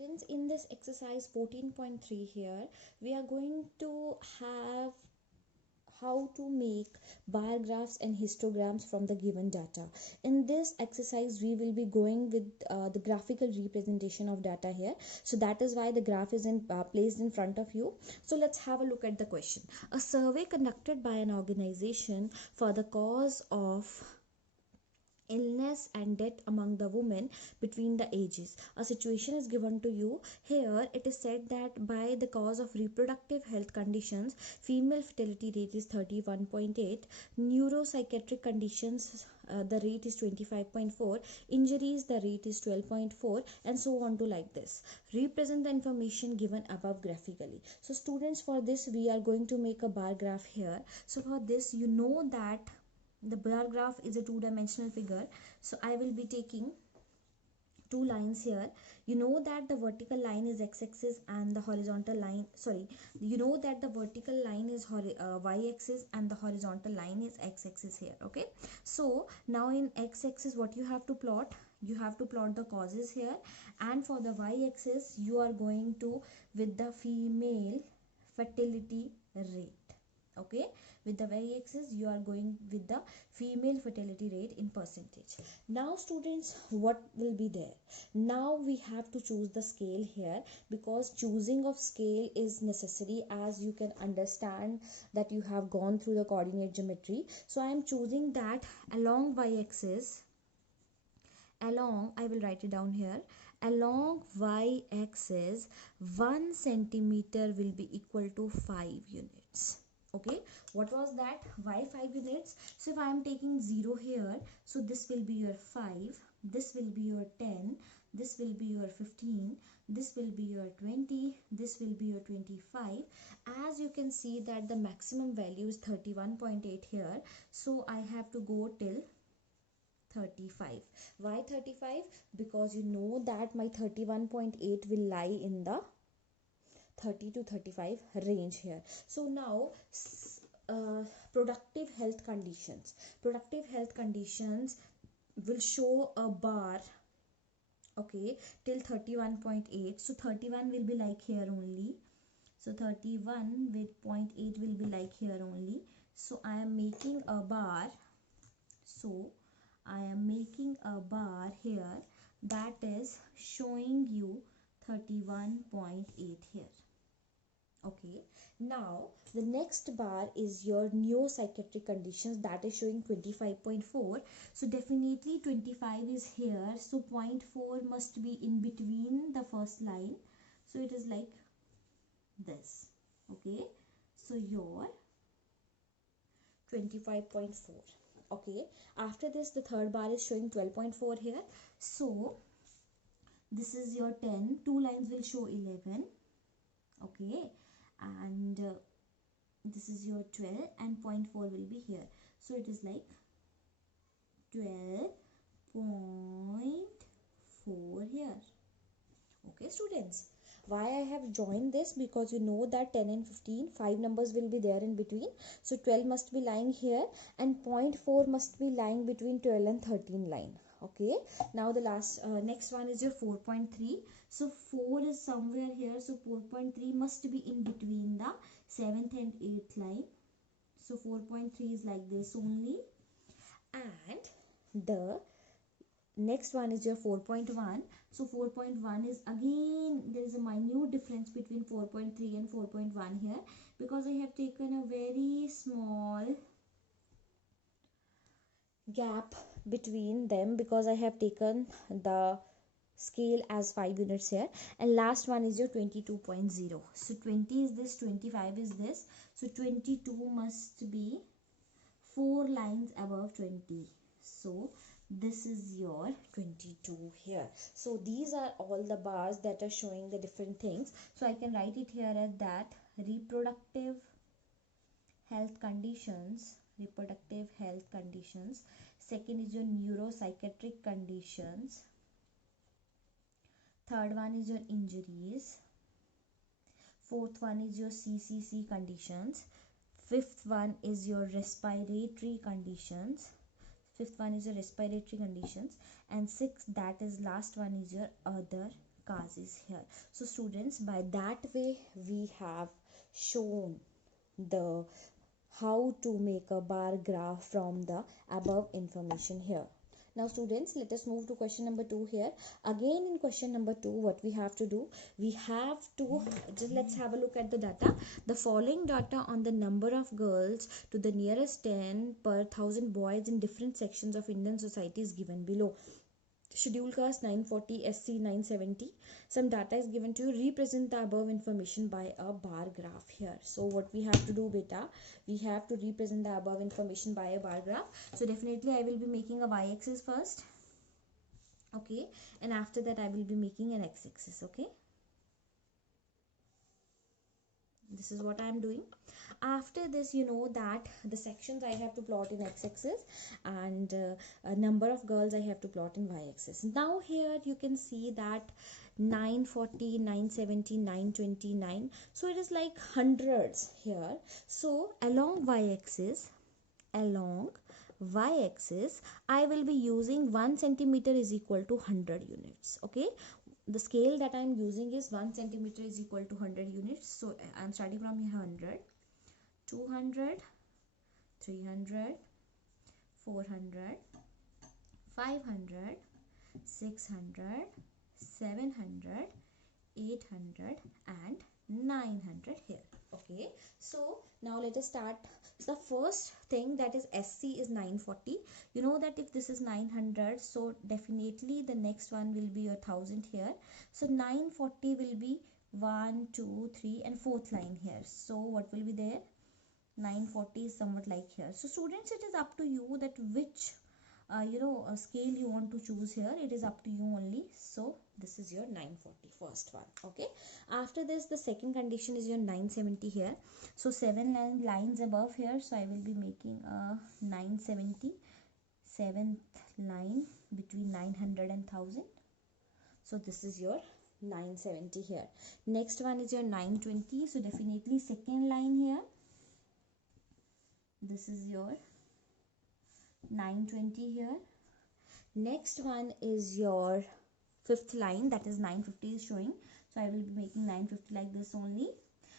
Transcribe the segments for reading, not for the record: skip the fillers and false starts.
students, in this exercise 14.3 here, we are going to have how to make bar graphs and histograms from the given data. In this exercise we will be going with the graphical representation of data here, so that is why the graph is placed in front of you. So let's have a look at the question. A survey conducted by an organization for the cause of illness and death among the women between the ages. A situation is given to you. Here it is said that by the cause of reproductive health conditions, female fertility rate is 31.8, neuropsychiatric conditions the rate is 25.4, injuries the rate is 12.4, and so on to like this. Represent the information given above graphically. So students, for this we are going to make a bar graph here. So for this, you know that the bar graph is a two-dimensional figure, so I will be taking two lines here. You know that the vertical line is x-axis and the horizontal line, you know that the vertical line is y-axis and the horizontal line is x-axis here. Okay, so now in x-axis what you have to plot? You have to plot the causes here, and for the y-axis you are going to with the female fertility rate. Okay, with the y-axis you are going with the female fertility rate in percentage. Now students, what will be there? Now we have to choose the scale here, because choosing of scale is necessary, as you can understand that you have gone through the coordinate geometry. So I am choosing that along y-axis, I will write it down here, along y-axis 1 centimeter will be equal to 5 units. Okay, what was that? Why 5 units? So if I am taking 0 here, so this will be your 5, this will be your 10, this will be your 15, this will be your 20, this will be your 25. As you can see that the maximum value is 31.8 here, so I have to go till 35. Why 35? Because you know that my 31.8 will lie in the 30 to 35 range here. So now productive health conditions will show a bar, okay, till 31.8. so 31 will be like here only, so 31 with 0.8 will be like here only. So I am making a bar, here that is showing you 31.8 here. Okay, now the next bar is your neuropsychiatric conditions, that is showing 25.4. so definitely 25 is here, so 0.4 must be in between the first line, so it is like this. Okay, so your 25.4. okay, after this the third bar is showing 12.4 here, so this is your 10, two lines will show 11. Okay, and this is your 12 and 0.4 will be here, so it is like 12.4 here. Okay students, why I have joined this? Because you know that 10 and 15, 5 numbers will be there in between, so 12 must be lying here and 0.4 must be lying between 12 and 13 line. Okay, now the last next one is your 4.3. so 4 is somewhere here, so 4.3 must be in between the 7th and 8th line, so 4.3 is like this only. And the next one is your 4.1. so 4.1 is again, there is a minute difference between 4.3 and 4.1 here, because I have taken a very small gap between them, because I have taken the scale as 5 units here. And last one is your 22.0. so 20 is this, 25 is this, so 22 must be 4 lines above 20, so this is your 22 here. So these are all the bars that are showing the different things, so I can write it here as that reproductive health conditions. Second is your neuropsychiatric conditions. Third one is your injuries. Fourth one is your CCC conditions. Fifth one is your respiratory conditions. And sixth, that is last one, is your other Kazis here. So students, by that way we have shown the how to make a bar graph from the above information here. Now students, let us move to question number 2 here. Again in question number 2, what we have to do, we have to just let's have a look at the data. The following data on the number of girls to the nearest 10 per 1000 boys in different sections of Indian society is given below. Schedule caste 940, SC 970. Some data is given to you. Represent the above information by a bar graph here. So what we have to do, beta, we have to represent the above information by a bar graph. So definitely I will be making a y-axis first, okay, and after that I will be making an x-axis, okay. This is what I am doing. After this, you know that the sections I have to plot in x-axis, and a number of girls I have to plot in y-axis. Now here you can see that 940, 970, 929, so it is like hundreds here. So along y-axis, I will be using 1 centimeter is equal to 100 units, okay. The scale that I am using is 1 centimeter is equal to 100 units. So I am starting from here 100, 200, 300, 400, 500, 600, 700, 800 and 900 here, okay. So now let us start. So the first thing, that is SC is 940. You know that if this is 900, so definitely the next one will be your 1000 here. So 940 will be 1, 2, 3 and 4th line here. So what will be there? 940 is somewhat like here. So students, it is up to you that which scale you want to choose here. It is up to you only. So this is your 940, first one, okay. After this, the second condition is your 970 here. So 7 lines above here, so I will be making a 970, 7th line between 900 and 1000. So this is your 970 here. Next one is your 920, so definitely second line here. This is your 920 here. Next one is your 5th line, that is 950 is showing. So I will be making 950 like this only,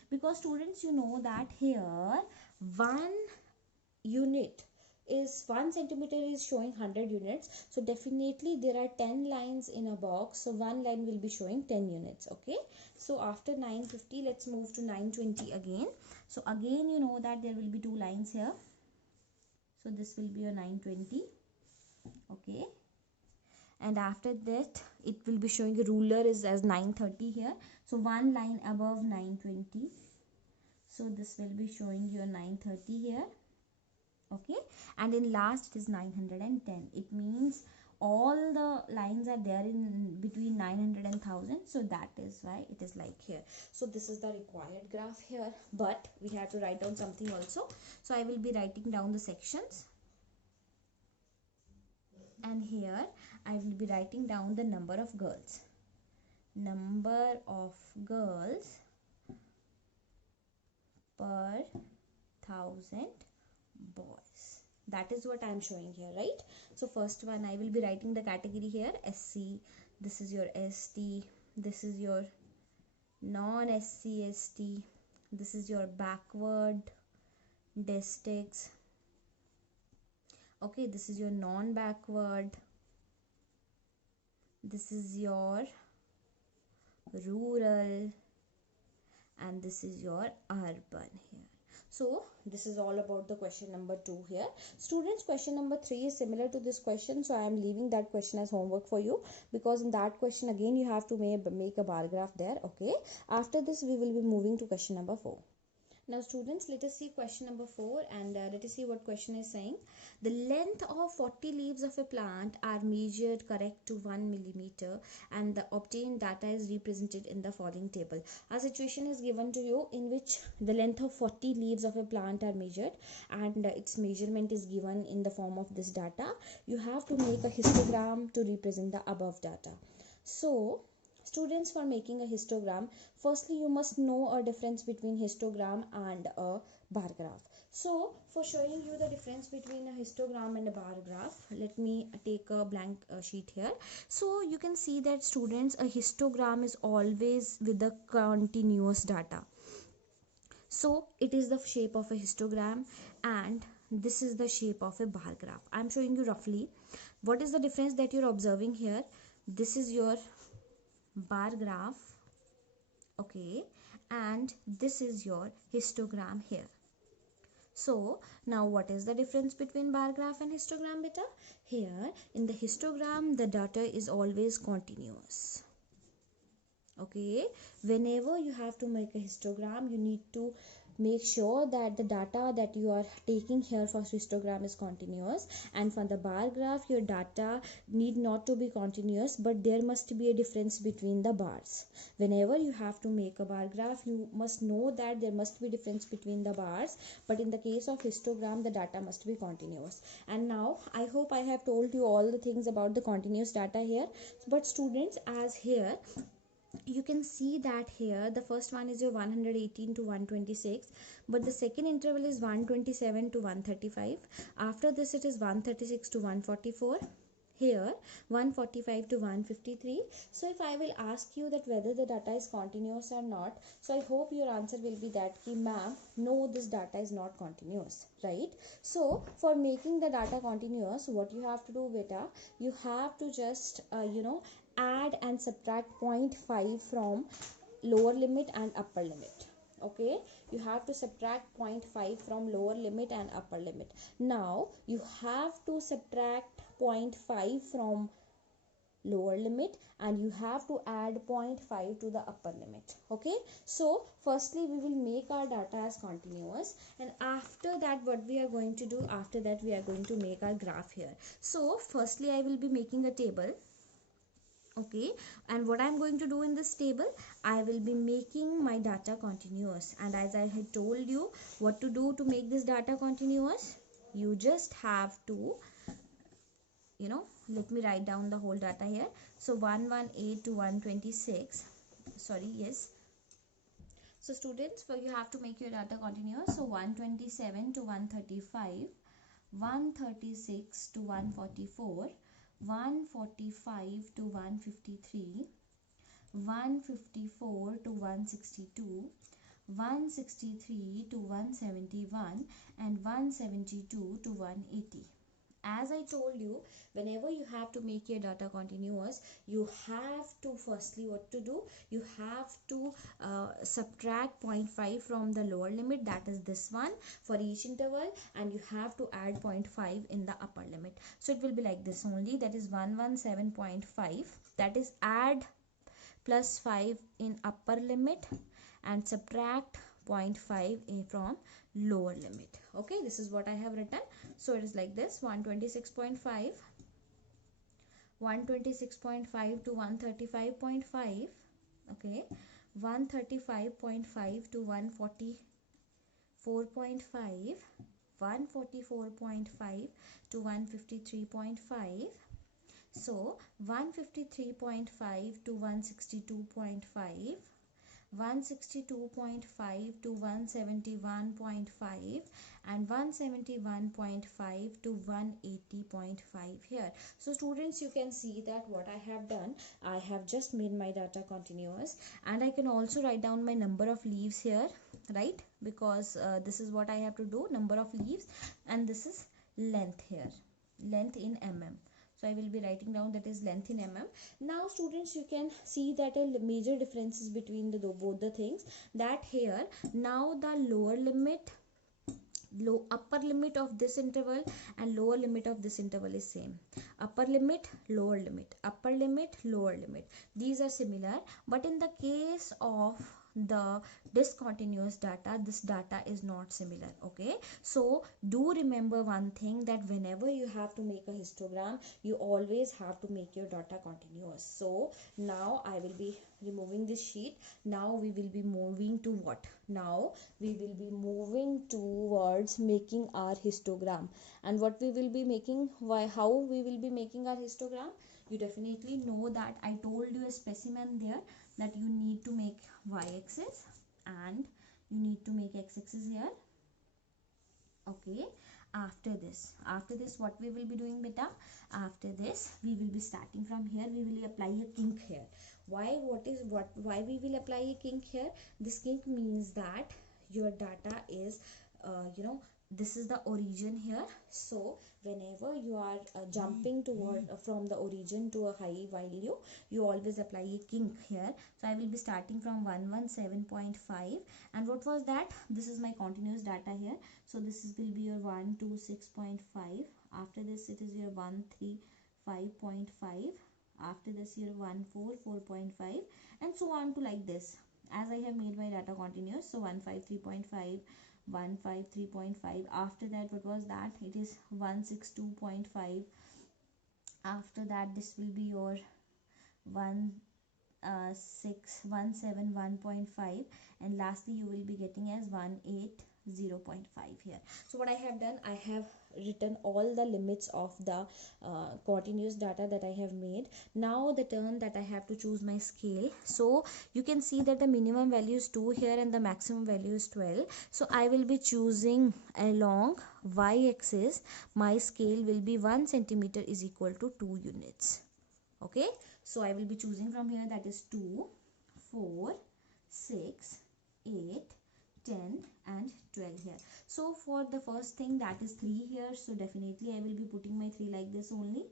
because students, you know that here 1 unit is 1 centimeter is showing 100 units. So definitely there are 10 lines in a box, so one line will be showing 10 units, okay. So after 950, let's move to 920 again. So again, you know that there will be 2 lines here. So this will be a 920, okay. And after that, it will be showing a ruler is as 930 here. So one line above 920. So this will be showing your 930 here, okay. And in last it is 910. It means all the lines are there in between 900 and 1000. So that is why it is like here. So this is the required graph here, but we have to write down something also. So I will be writing down the sections, and here I will be writing down the number of girls. Number of girls per 1000 boys. That is what I am showing here, right? So first one, I will be writing the category here, SC. This is your ST. This is your non-SC ST. This is your backward districts. Okay, this is your non-backward. This is your rural, and this is your urban here. So this is all about the question number 2 here. Students, question number 3 is similar to this question, so I am leaving that question as homework for you, because in that question again you have to make a bar graph there, okay. After this, we will be moving to question number 4. Now students, let us see question number 4, and let us see what question is saying. The length of 40 leaves of a plant are measured correct to 1 millimeter, and the obtained data is represented in the following table. A situation is given to you in which the length of 40 leaves of a plant are measured, and its measurement is given in the form of this data. You have to make a histogram to represent the above data. So students, for making a histogram, firstly you must know a difference between histogram and a bar graph. So for showing you the difference between a histogram and a bar graph, let me take a blank sheet here. So you can see that students, a histogram is always with the continuous data. So it is the shape of a histogram and this is the shape of a bar graph. I am showing you roughly what is the difference that you're observing here. This is your bar graph, okay, and this is your histogram here. So now what is the difference between bar graph and histogram, beta? Here in the histogram the data is always continuous. Okay, whenever you have to make a histogram, you need to make sure that the data that you are taking here for histogram is continuous, and for the bar graph your data need not to be continuous, but there must be a difference between the bars. Whenever you have to make a bar graph, you must know that there must be difference between the bars, but in the case of histogram the data must be continuous. And now I hope I have told you all the things about the continuous data here. But students, as here you can see that here the first one is your 118 to 126, but the second interval is 127 to 135. After this it is 136 to 144, here 145 to 153. So if I will ask you that whether the data is continuous or not, so I hope your answer will be that ki ma'am, no, this data is not continuous, right? So for making the data continuous, what you have to do, beta, you have to just add and subtract 0.5 from lower limit and upper limit. Okay, you have to subtract 0.5 from lower limit and upper limit. Now you have to subtract 0.5 from lower limit and you have to add 0.5 to the upper limit. Okay, so firstly we will make our data as continuous, and after that what we are going to do, after that we are going to make our graph here. So firstly I will be making a table. Okay, and what I'm going to do in this table, I will be making my data continuous, and as I had told you what to do to make this data continuous, you just have to let me write down the whole data here. So 118 to 126, sorry, yes. So students, for you have to make your data continuous. So 127 to 135, 136 to 144, 145 to 153, 154 to 162, 163 to 171, and 172 to 180. As I told you, whenever you have to make your data continuous, you have to firstly what to do, you have to subtract 0.5 from the lower limit, that is this one, for each interval, and you have to add 0.5 in the upper limit. So it will be like this only, that is 117.5, that is add plus 5 in upper limit and subtract 0.5 from lower limit. Okay, this is what I have written. So it is like this, 126.5, 126.5 to 135.5, okay, 135.5 to 144.5, 144.5 to 153.5, so 153.5 to 162.5, 162.5 to 171.5, and 171.5 to 180.5 here. So students, you can see that what I have done, I have just made my data continuous, and I can also write down my number of leaves here, right? Because this is what I have to do, number of leaves, and this is length here, length in mm. So I will be writing down that is length in mm. Now students, you can see that a major difference is between both the things, that here now the lower limit, upper limit of this interval and lower limit of this interval is same. Upper limit, lower limit, upper limit, lower limit, these are similar. But in the case of the discontinuous data, this data is not similar. Okay, so do remember one thing, that whenever you have to make a histogram, you always have to make your data continuous. So now I will be removing this sheet. Now we will be moving to what? Now we will be moving towards making our histogram. And what we will be making, how we will be making our histogram, you definitely know that I told you a specimen there, that you need to make y-axis and you need to make x-axis here. Okay, after this what we will be doing, beta? After this we will be starting from here. We will apply a kink here. Why we will apply a kink here? This kink means that your data is this is the origin here. So whenever you are jumping toward from the origin to a high value, you always apply a kink here. So I will be starting from 117.5, and what was that? This is my continuous data here. So this will be your 126.5. After this it is your 135.5. after this your 144.5, and so on to like this, as I have made my data continuous. So 153.5, 153.5. after that what was that? It is 162.5. after that this will be your 171.5, and lastly you will be getting as 180.5 here. So what I have done, I have written all the limits of the continuous data that I have made. Now the turn that I have to choose my scale. So you can see that the minimum value is 2 here and the maximum value is 12. So I will be choosing along y-axis, my scale will be 1 centimeter is equal to 2 units. Okay, so I will be choosing from here, that is 2, 4, 6, 8, 10 and 12 here. So for the first thing, that is 3 here, so definitely I will be putting my 3 like this only.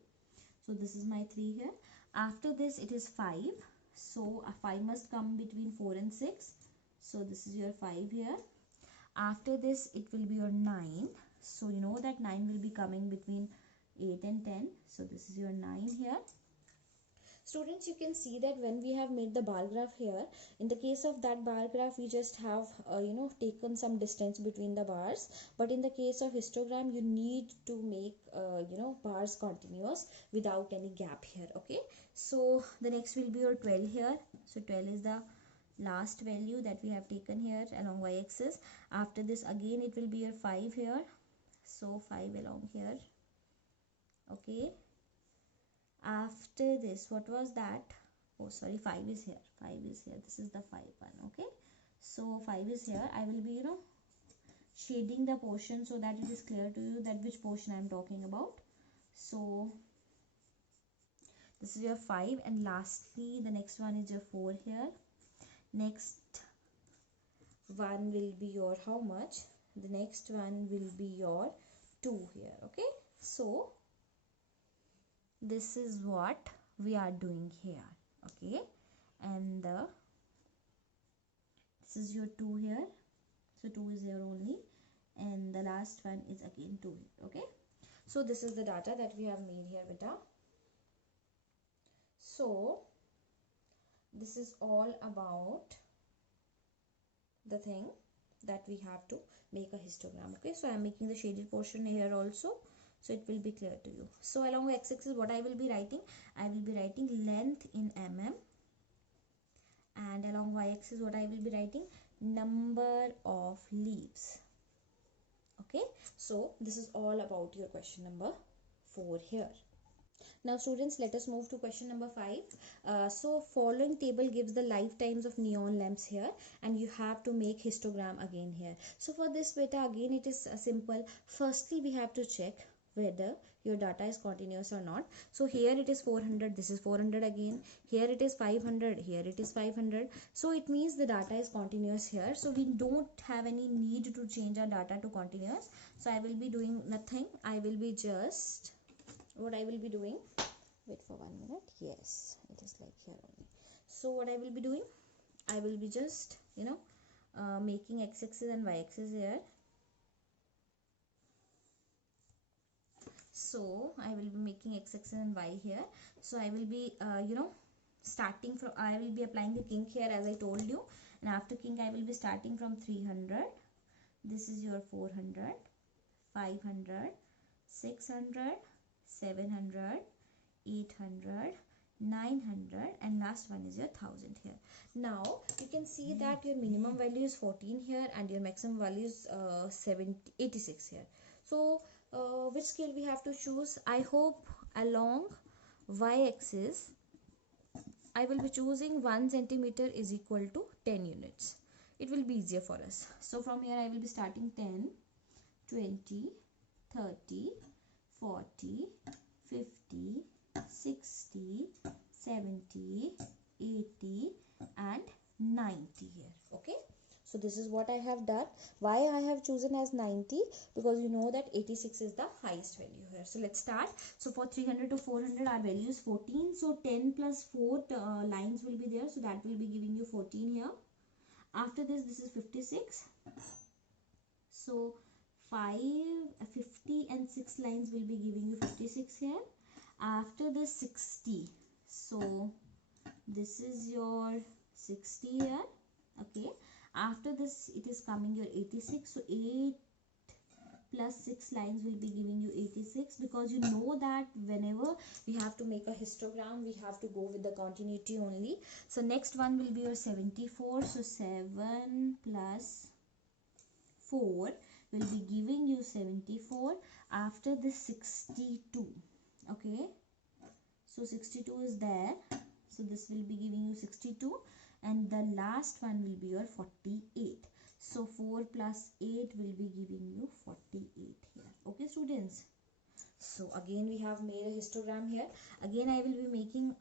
So this is my 3 here. After this it is 5, so a 5 must come between 4 and 6, so this is your 5 here. After this it will be your 9, so you know that 9 will be coming between 8 and 10, so this is your 9 here. Students, you can see that when we have made the bar graph here, in the case of that bar graph we just have taken some distance between the bars, but in the case of histogram you need to make bars continuous without any gap here. Okay, so the next will be your 12 here. So 12 is the last value that we have taken here along y-axis. After this again it will be your 5 here, so 5 along here. Okay, after this what was that? Oh sorry, 5 is here, 5 is here, this is the 5 one. Okay, so 5 is here. I will be shading the portion so that it is clear to you that which portion I am talking about. So this is your 5, and lastly the next one is your 4 here. Next one will be your how much? The next one will be your 2 here. Okay, so this is what we are doing here. Okay, and this is your 2 here, so 2 is here only, and the last one is again 2 here. Okay, so this is the data that we have made here, beta. So this is all about the thing that we have to make a histogram. Okay, so I am making the shaded portion here also, so it will be clear to you. So along x-axis what I will be writing? I will be writing length in mm, and along y-axis what I will be writing? Number of leaves. Okay, so this is all about your question number 4 here. Now students, let us move to question number 5. So following table gives the lifetimes of neon lamps here, and you have to make histogram again here. So for this beta, again it is simple. Firstly we have to check whether your data is continuous or not. So here it is 400, this is 400 again, here it is 500, here it is 500, so it means the data is continuous here. So we don't have any need to change our data to continuous. So I will be doing nothing. I will be just, what I will be doing, wait for 1 minute, yes it is like here only. So what I will be doing, I will be just making x-axis and y-axis here. So I will be making x-axis and y here. So I will be starting from, I will be applying the kink here as I told you, and after kink I will be starting from 300. This is your 400, 500, 600, 700, 800, 900, and last one is your 1000 here. Now you can see that your minimum value is 14 here and your maximum value is 86 here. So which scale we have to choose? I hope along y-axis I will be choosing 1 centimeter is equal to 10 units. It will be easier for us. So from here I will be starting 10, 20, 30, 40, 50, 60, 70, 80 and 90 here. Okay, so this is what I have done. Why I have chosen as 90? Because you know that 86 is the highest value here. So let's start. So for 300 to 400 our value is 14. So 10 plus 4 lines will be there. So that will be giving you 14 here. After this is 56. So 50 and 6 lines will be giving you 56 here. After this 60. So this is your 60 here. Okay. After this it is coming your 86. So 8 plus 6 lines will be giving you 86, because you know that whenever we have to make a histogram we have to go with the continuity only. So next one will be your 74. So 7 plus 4 will be giving you 74. After this 62. Okay, so 62 is there, so this will be giving you 62, and the last one will be your 48. So 4 plus 8 will be giving you 48 here. Okay students, so again we have made a histogram here. Again I will be making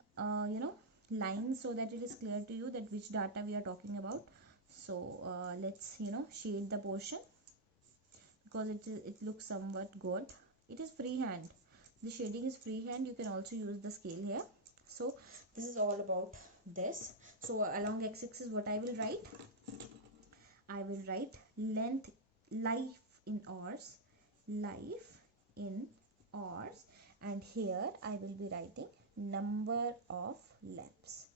lines so that it is clear to you that which data we are talking about. So let's shade the portion, because it looks somewhat good. It is freehand, the shading is freehand. You can also use the scale here. So this is all about this. So along x-axis what I will write length, life in hours, and here I will be writing number of laps.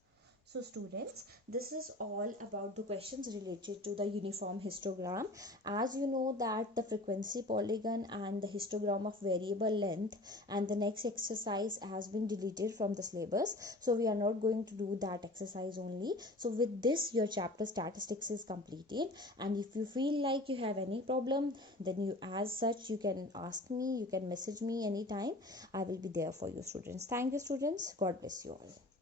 So students, this is all about the questions related to the uniform histogram. As you know that the frequency polygon and the histogram of variable length and the next exercise has been deleted from the syllabus. So we are not going to do that exercise only. So with this your chapter statistics is completed, and if you feel like you have any problem, then you as such you can ask me, you can message me anytime. I will be there for you students. Thank you students. God bless you all.